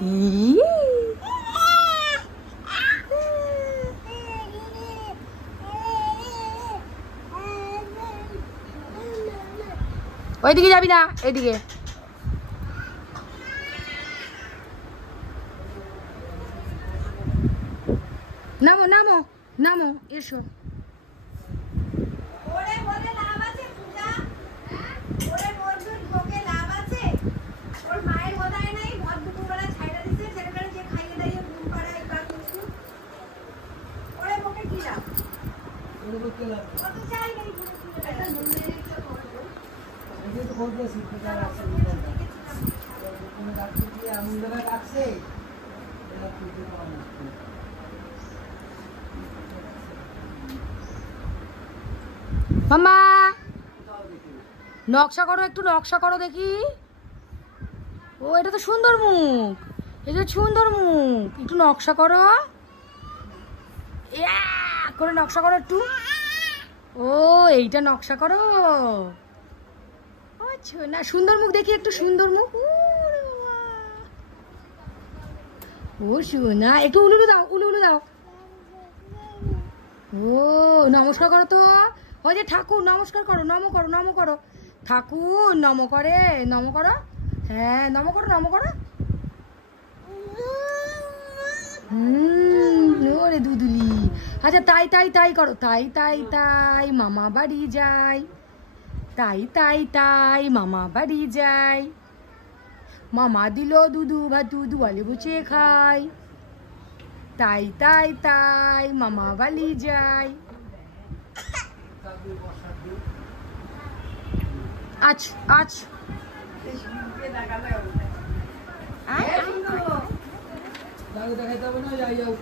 ওইদিকে যাবি না, এইদিকে। নামো নামো নামো, এসো। মামা নকশা করো, একটু নকশা করো দেখি। ও এটা তো সুন্দর মুখ, এটা সুন্দর মুখ, একটু নকশা করো, করে নকশা করো একটু। ও এইটা নকশা করো। আচ্ছা না, সুন্দর মুখ দেখি, একটু সুন্দর মুখ। ও শোনা, একটু উলুলু দাও, উলুলু দাও। ও নমস্কার করো তো। ওই যে ঠাকুর নমস্কার করো, নম করো, নম করো। ঠাকুর নম করে, নম করো। হ্যাঁ নম করো, নম করো। ওরে দুদুলি। আচ্ছা তাই তাই তাই করো, তাই তাই তাই মামা বাড়ি যাই, তাই তাই তাই মামা বাড়ি যাই, মামা দিল দুধু ভাতু দুয়ালে বসে খাই, তাই তাই তাই মামা বাড়ি যাই। আচ্ছা আচ্ছা দেখাতে হবে না, যাই যাও।